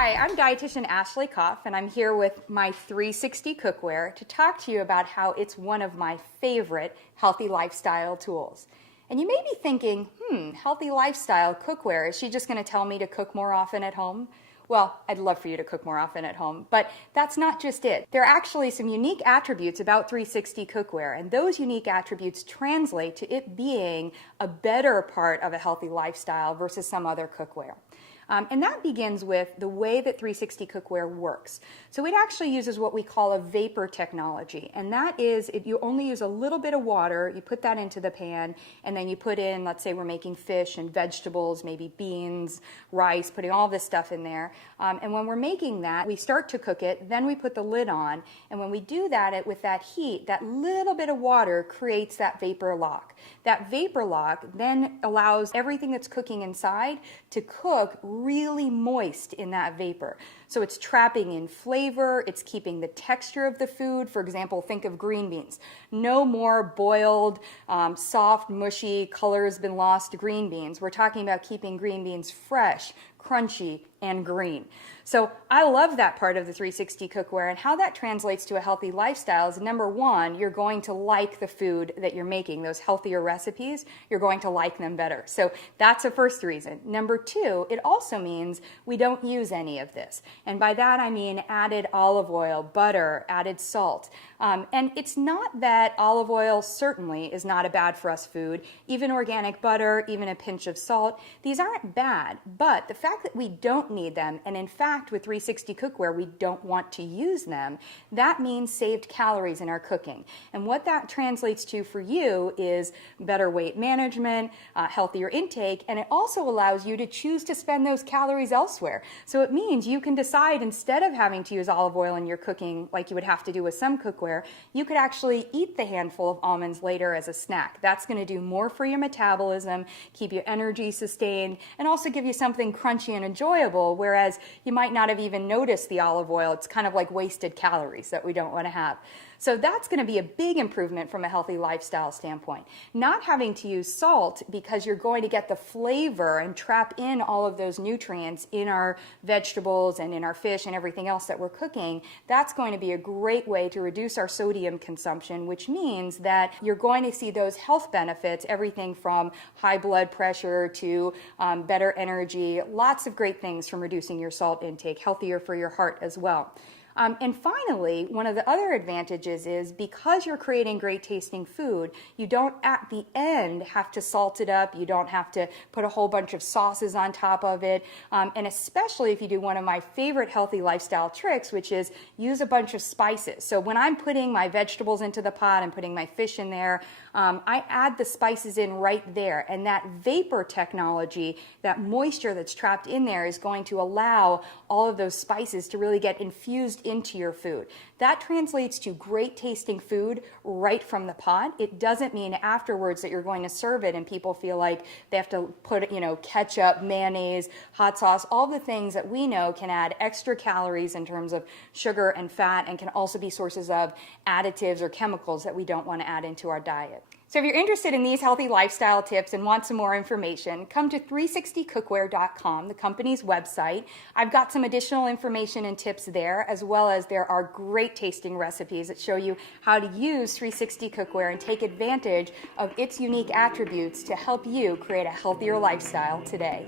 Hi, I'm dietitian Ashley Koff, and I'm here with my 360 Cookware to talk to you about how it's one of my favorite healthy lifestyle tools. And you may be thinking, healthy lifestyle cookware, is she just going to tell me to cook more often at home? Well, I'd love for you to cook more often at home, but that's not just it. There are actually some unique attributes about 360 Cookware, and those unique attributes translate to it being a better part of a healthy lifestyle versus some other cookware. And that begins with the way that 360 Cookware works. So it actually uses what we call a vapor technology, and that is if you only use a little bit of water, you put that into the pan, and then you put in, let's say we're making fish and vegetables, maybe beans, rice, putting all this stuff in there. And when we're making that, we start to cook it, then we put the lid on, and when we do that with that heat, that little bit of water creates that vapor lock. That vapor lock then allows everything that's cooking inside to cook really moist in that vapor. So it's trapping in flavor, it's keeping the texture of the food. For example, think of green beans. No more boiled, soft, mushy, color's been lost green beans. We're talking about keeping green beans fresh, crunchy, and green. So I love that part of the 360 Cookware, and how that translates to a healthy lifestyle is, number one, you're going to like the food that you're making. Those healthier recipes, you're going to like them better. So that's the first reason. Number two, it also means we don't use any of this. And by that I mean added olive oil, butter, added salt. And it's not that olive oil certainly is not a bad for us food. Even organic butter, even a pinch of salt, these aren't bad. But the fact that we don't need them, and in fact with 360 Cookware we don't want to use them, that means saved calories in our cooking. And what that translates to for you is better weight management, healthier intake, and it also allows you to choose to spend those calories elsewhere. So it means you can decide, instead of having to use olive oil in your cooking like you would have to do with some cookware, you could actually eat the handful of almonds later as a snack. That's going to do more for your metabolism, keep your energy sustained, and also give you something crunchy and enjoyable, whereas you might not have even noticed the olive oil. It's kind of like wasted calories that we don't want to have. So that's going to be a big improvement from a healthy lifestyle standpoint. Not having to use salt, because you're going to get the flavor and trap in all of those nutrients in our vegetables and in our fish and everything else that we're cooking, that's going to be a great way to reduce our sodium consumption, which means that you're going to see those health benefits, everything from high blood pressure to better energy, lots of great things from reducing your salt intake, healthier for your heart as well. And finally, one of the other advantages is, because you're creating great tasting food, you don't at the end have to salt it up, you don't have to put a whole bunch of sauces on top of it, and especially if you do one of my favorite healthy lifestyle tricks, which is use a bunch of spices. So when I'm putting my vegetables into the pot and putting my fish in there, I add the spices in right there, and that vapor technology, that moisture that's trapped in there, is going to allow all of those spices to really get infused into your food. That translates to great tasting food right from the pot. It doesn't mean afterwards that you're going to serve it and people feel like they have to put, ketchup, mayonnaise, hot sauce, all the things that we know can add extra calories in terms of sugar and fat, and can also be sources of additives or chemicals that we don't want to add into our diet. So if you're interested in these healthy lifestyle tips and want some more information, come to 360cookware.com, the company's website. I've got some additional information and tips there, as well as there are great tasting recipes that show you how to use 360 Cookware and take advantage of its unique attributes to help you create a healthier lifestyle today.